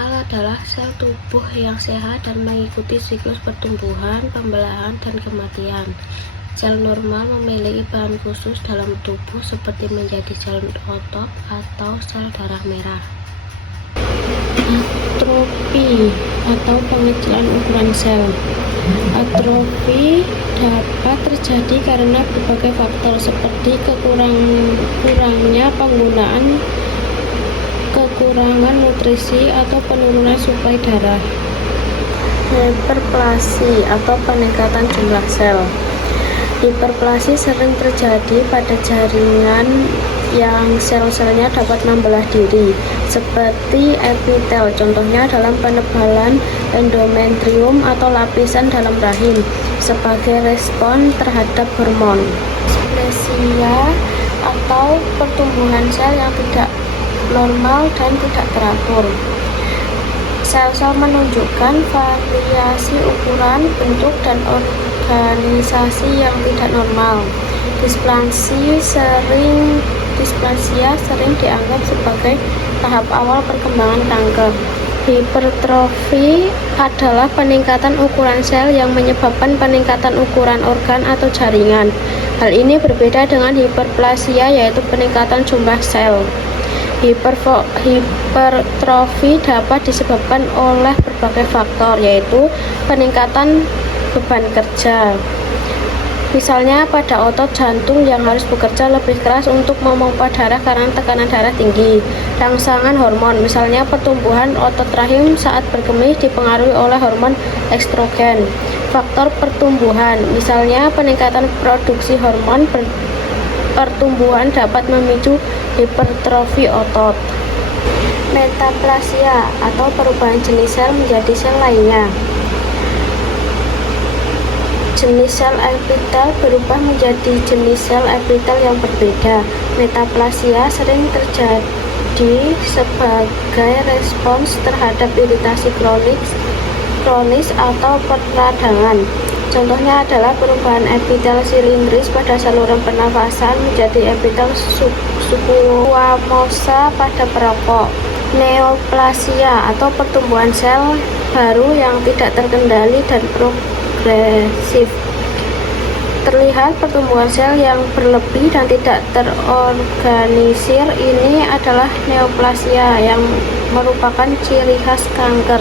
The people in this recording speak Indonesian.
normal adalah sel tubuh yang sehat dan mengikuti siklus pertumbuhan, pembelahan, dan kematian. Sel normal memiliki peran khusus dalam tubuh seperti menjadi sel otot atau sel darah merah. Atrofi atau pengecilan ukuran sel. Atrofi dapat terjadi karena berbagai faktor seperti kekurangan nutrisi atau penurunan suplai darah. Hiperplasi atau peningkatan jumlah sel. Hiperplasi sering terjadi pada jaringan yang sel-selnya dapat membelah diri, seperti epitel, contohnya dalam penebalan endometrium atau lapisan dalam rahim, sebagai respon terhadap hormon. Dysplasia atau pertumbuhan sel yang tidak normal dan tidak teratur. Sel-sel menunjukkan variasi ukuran, bentuk, dan organisasi yang tidak normal. Displasia sering dianggap sebagai tahap awal perkembangan kanker. Hipertrofi adalah peningkatan ukuran sel yang menyebabkan peningkatan ukuran organ atau jaringan. Hal ini berbeda dengan hiperplasia, yaitu peningkatan jumlah sel. Hipertrofi dapat disebabkan oleh berbagai faktor, yaitu peningkatan beban kerja, misalnya pada otot jantung yang harus bekerja lebih keras untuk memompa darah karena tekanan darah tinggi. Rangsangan hormon, misalnya pertumbuhan otot rahim saat berkemih dipengaruhi oleh hormon estrogen. Faktor pertumbuhan, misalnya peningkatan produksi hormon pertumbuhan dapat memicu hipertrofi otot. Metaplasia atau perubahan jenis sel menjadi sel lainnya. Jenis sel epitel berubah menjadi jenis sel epitel yang berbeda. Metaplasia sering terjadi sebagai respons terhadap iritasi kronis atau peradangan. Contohnya adalah perubahan epitel silindris pada saluran pernafasan menjadi epitel squamosa pada perokok. Neoplasia atau pertumbuhan sel baru yang tidak terkendali dan progresif. Terlihat pertumbuhan sel yang berlebih dan tidak terorganisir. Ini adalah neoplasia yang merupakan ciri khas kanker.